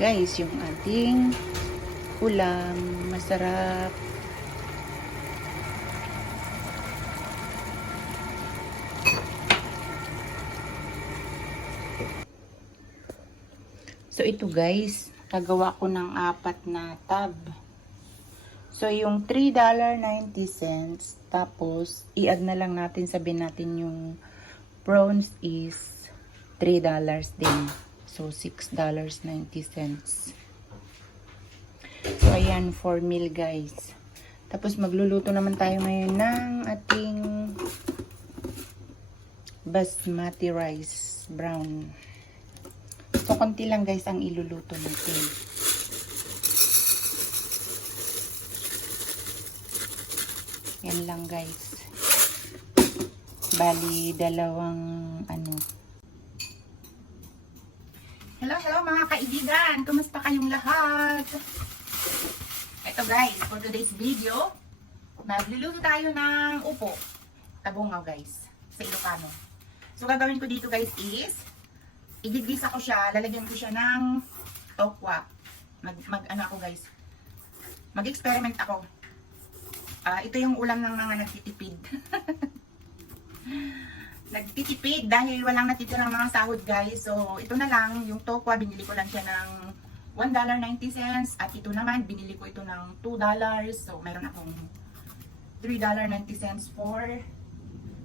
guys yung ating ulam. Masarap. So ito guys, nagawa ko ng apat na tab. So yung $3.90 tapos i-add na lang natin sabihin natin yung prawns is $3 din. So $6.90. So ayan, 4 meal guys. Tapos magluluto naman tayo ngayon ng ating basmati rice brown. So konti lang guys ang iluluto natin. Yan lang guys. Bali, dalawang kaibigan! Kumusta kayong lahat? Ito guys, for today's video, magluluto tayo ng upo. Tabungaw guys, sa Ilocano. So gagawin ko dito guys is, igigisa ko siya, lalagyan ko siya ng tokwa. Mag, mag ano ako guys, mag-experiment ako. Ah, ito yung ulam ng mga nagtitipid. nagtitipid dahil walang natitirang mga sahod guys. So, ito na lang, yung tokwa, binili ko lang siya ng $1.90 at ito naman, binili ko ito ng $2. So, meron akong $3.90 for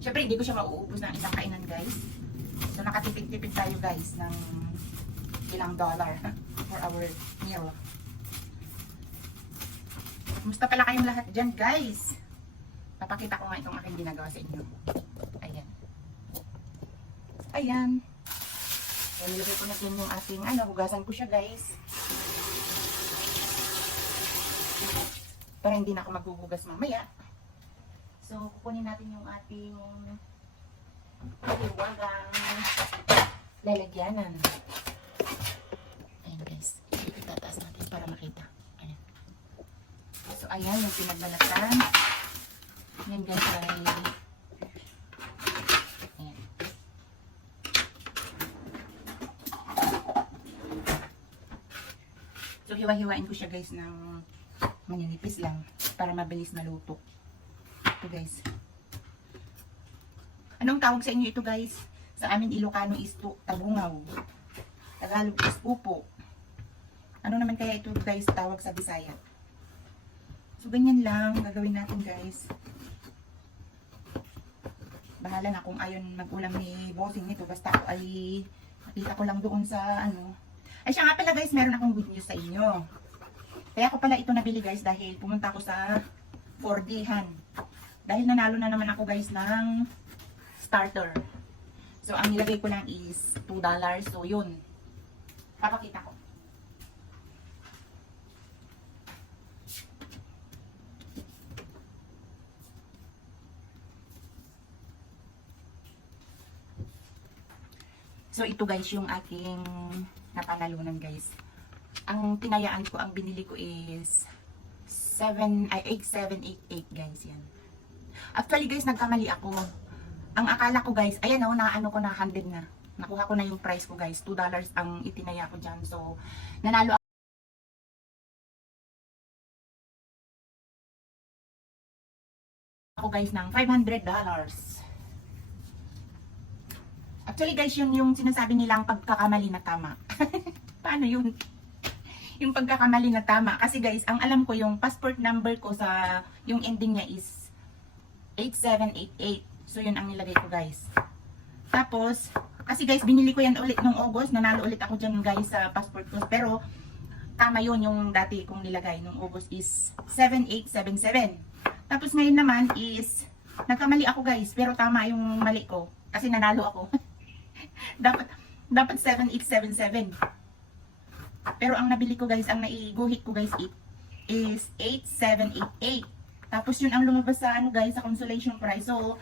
Siyempre, hindi ko siya mauubos ng isang kainan guys. So, nakatipid-tipid tayo guys ng ilang dollar for our meal. Kumusta pala kayong lahat dyan guys? Papakita ko nga itong aking ginagawa sa inyo. Ayan. Ayan. Nilagay ko na din yung ating, ano, hugasan ko siya guys. Para hindi na ako maghuhugas mamaya. So, kukunin natin yung ating hiwagang lalagyanan. Ayan guys. Itataas natin para makita. Ayan. So, ayan yung pinagbalatan. Yan guys ay ayan. So, hiwa-hiwain ko siya guys ng maninipis lang para mabilis maluto. Ito guys. Anong tawag sa inyo ito guys? Sa amin Ilocano is to, tabungaw. Tagalog is upo. Ano naman kaya ito guys tawag sa Bisaya? So ganyan lang gagawin natin guys. Bahala na kung ayon mag-ulam ni bossing nito. Basta ako ay nakita ko lang doon sa ano. Ay siya nga pala guys, meron akong good news sa inyo. Kaya ako pala ito nabili guys dahil pumunta ako sa 4D-han. Dahil nanalo na naman ako guys ng starter. So ang nilagay ko lang is $2. So yun. Papakita ko. So ito guys yung aking napanalunan guys. Ang tinayaan ko, ang binili ko is 7, ay 8788 guys yan. Actually guys, nagkamali ako. Ang akala ko guys, ayan o, na ano ko na handed na. Nakuha ko na yung price ko guys. 2 dollars ang itinaya ko dyan. So, nanalo ako guys ng 500 dollars. Actually guys, yun yung sinasabi nilang pagkakamali na tama. Paano yun? Yung pagkakamali na tama. Kasi guys, ang alam ko yung passport number ko sa, yung ending niya is 8788. So yun ang nilagay ko guys. Tapos, kasi guys, binili ko yan ulit nung August. Nanalo ulit ako dyan guys sa passport ko. Pero, tama yun yung dati kong nilagay nung August is 7877. Tapos ngayon naman is, nagkamali ako guys. Pero tama yung mali ko. Kasi nanalo ako. dapat, dapat 7877. Pero ang nabili ko guys, ang naiguhit ko guys it is 8788. Tapos yun ang lumabas sa ano guys, sa consolation prize. So,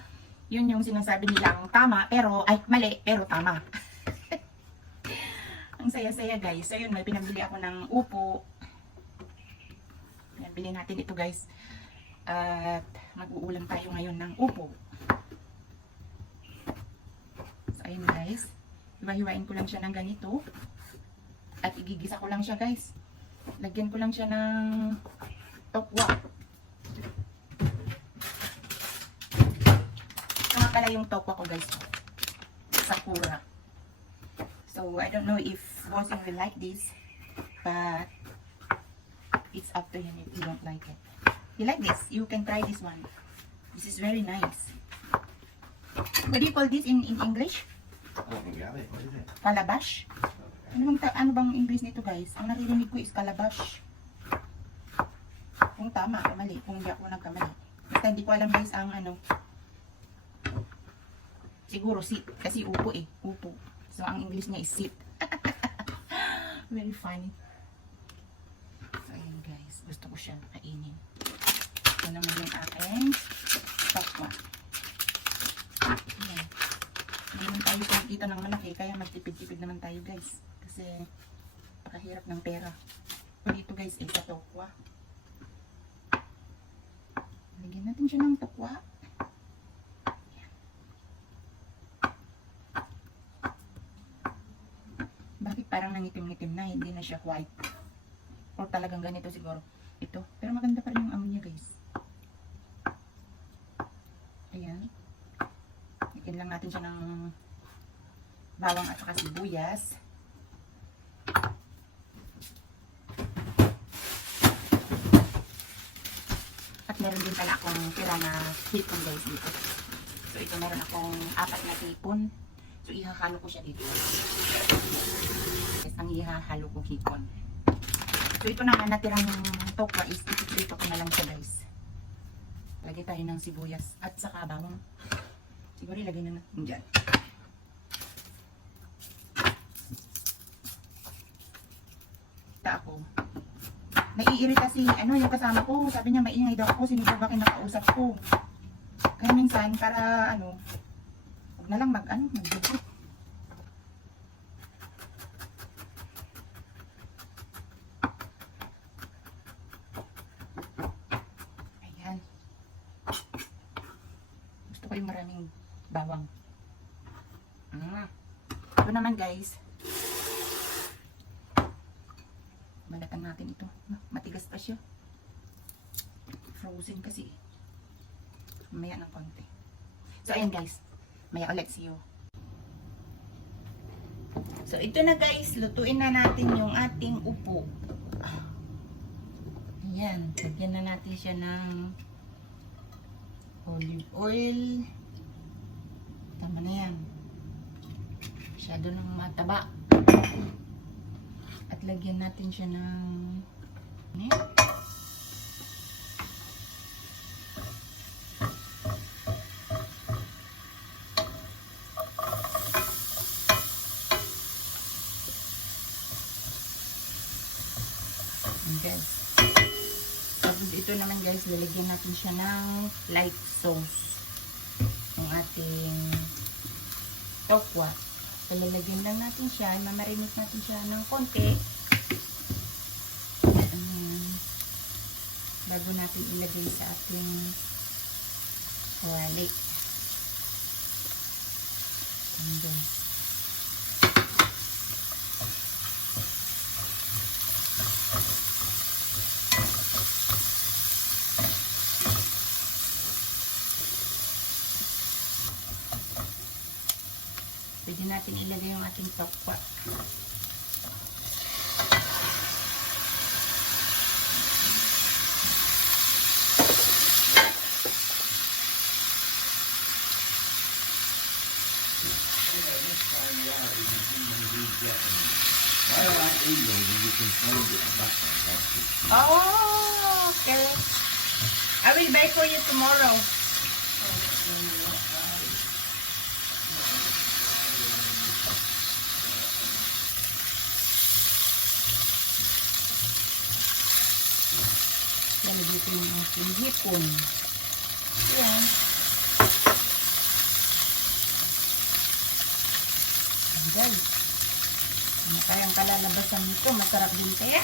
yun yung sinasabi nilang tama, pero, ay, mali, pero tama. ang saya-saya guys. So yun, may pinabili ako ng upo. Yan, bilhin natin ito guys. At mag-uulam tayo ngayon ng upo. Ayun guys. Hiwa-hiwain ko lang siya ng ganito. At igigisa ko lang siya guys. Lagyan ko lang siya ng tokwa. Nga pala yung tokwa ko guys. Sakura. So, I don't know if Bossing will like this. But, it's up to him if you don't like it. You like this? You can try this one. This is very nice. What do you call this in, in English? Calabash? Ano bang, ano bang English nito guys? Ang naririnig ko is calabash. Kung tama, kamali. Kung hindi ako nagkamali. Basta hindi ko alam guys ang ano. Siguro sit. Kasi upo eh. Upo. So ang English niya is sit. Very funny. So ayun guys. Gusto ko siyang kainin. Ito naman yung aking tokwa. Ayan. Hindi naman tayo kumikita ng malaki, kaya magtipid-tipid naman tayo guys. Kasi, pakahirap ng pera. So, dito guys, ay sa tokwa. Lagyan natin siya ng tokwa. Ayan. Bakit parang nangitim-ngitim na, siya white? Or talagang ganito siguro. Ito. Pero maganda pa rin yung amoy niya guys. Ayan. Lagyan lang natin siya ng bawang at saka sibuyas. At meron din pala akong tira na hipon guys dito. So ito meron akong apat na hipon. So ihahalo ko siya dito. Ihahalo ko hipon. So ito naman natirang tokwa is itiprito ko na lang siya guys. Lagay tayo ng sibuyas at saka bawang. Siguro ilagay na natin dyan. Kita ako. Naiirita si, ano, yung kasama ko. Sabi niya, maingay daw ako. Sino ba kinakausap ko? Kaya minsan, para, ano, huwag na lang mag, ano, mag Ayan. Gusto ko yung maraming bawang. Ah. Ito naman guys. Balatan natin ito. Ah, Matigas pa siya. Frozen kasi. Maya ng konti. So ayan guys. Maya ulit see you. So ito na guys. Lutuin na natin yung ating upo. Ayan. Lagyan na natin siya ng olive oil. Tama na yan. Masyado ng mataba. At lagyan natin siya ng... Ano Ayan. Tapos ito naman guys, lalagyan natin siya ng light sauce. Yung ating tokwa. So, lalagyan lang natin siya. Mamarinig natin siya ng konti. Ayan. Bago natin ilagay sa ating wali. Pwede natin ilagay yung ating tokwa. Oh, okay. I will buy for you tomorrow. Dito yung ating hipon. Yan. Yan, guys. Ano kayang kalalabasan nito? Masarap din kaya?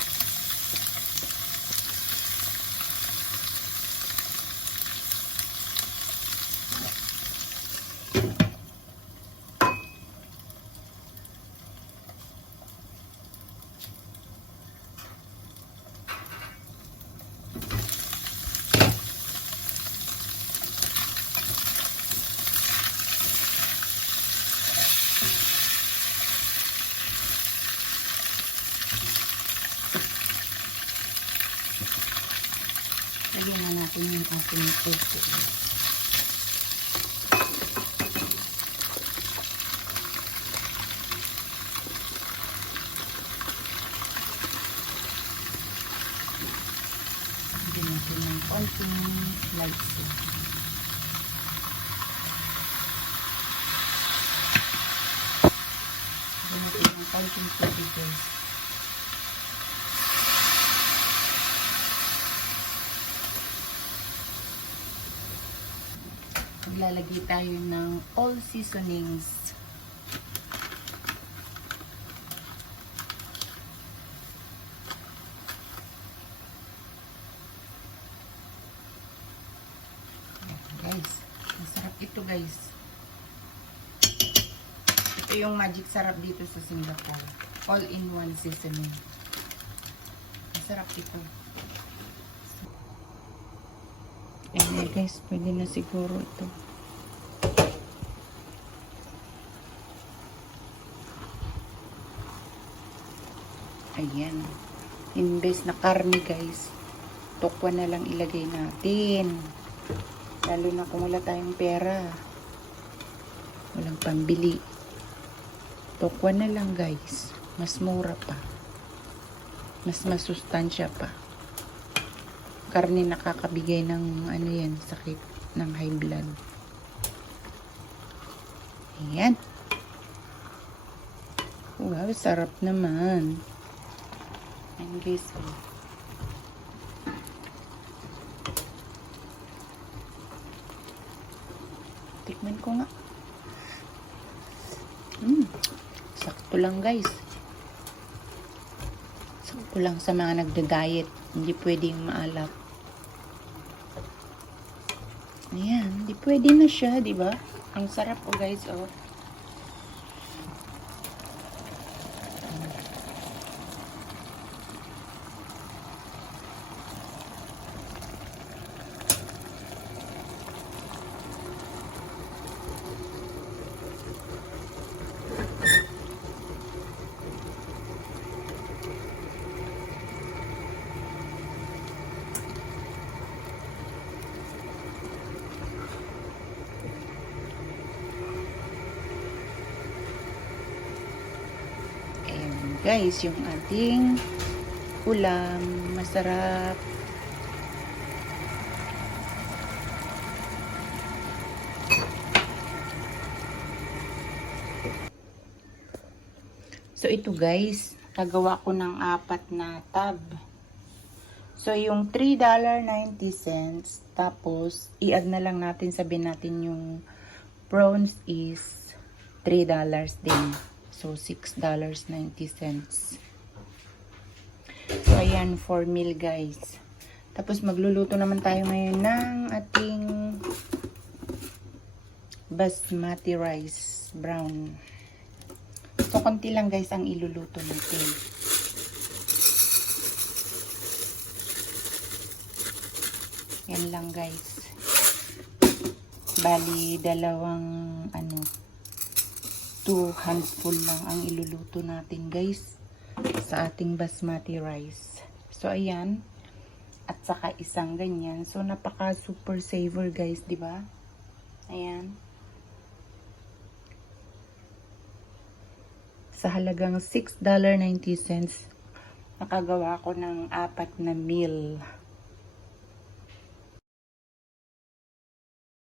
Natin yung ating puso. Lagyan natin ng konting light sauce. Lagyan natin ng konting tubig guys. Maglalagay tayo ng all seasonings. Guys, masarap ito guys. Ito yung magic sarap dito sa Singapore. All in one seasoning. Masarap ito. Ayan guys, pwede na siguro ito. Ayan. Imbes na karne guys, tokwa na lang ilagay natin. Lalo na kung wala tayong pera. Walang pambili. Tokwa na lang guys. Mas mura pa. Mas masustansya pa. Karne nakakabigay ng ano yan, sakit ng high blood. Ayan. Wow, sarap naman. Ayan guys. oh. Tikman ko nga. Mm, sakto lang guys. Sakto lang sa mga nagda-diet. Hindi pwedeng maalap. Ayan, hindi pwede na siya, di ba? Ang sarap po guys, oh. Ayan guys, yung ating ulam. Masarap. So ito guys, kagawa ko ng apat na tab. So yung $3.90 tapos i-add na lang natin sabihin natin yung prawns is $3 din. So $6.90. So ayan, 4 meal guys. Tapos magluluto naman tayo ngayon ng ating basmati rice brown. So konti lang guys ang iluluto natin. Yan lang guys. Bali dalawang ano 2 handful lang ang iluluto natin guys sa ating basmati rice. So ayan. At saka isang ganyan. So napaka super saver guys, 'di ba? Ayan. Sa halagang $6.90 nakagawa ko ng apat na meal.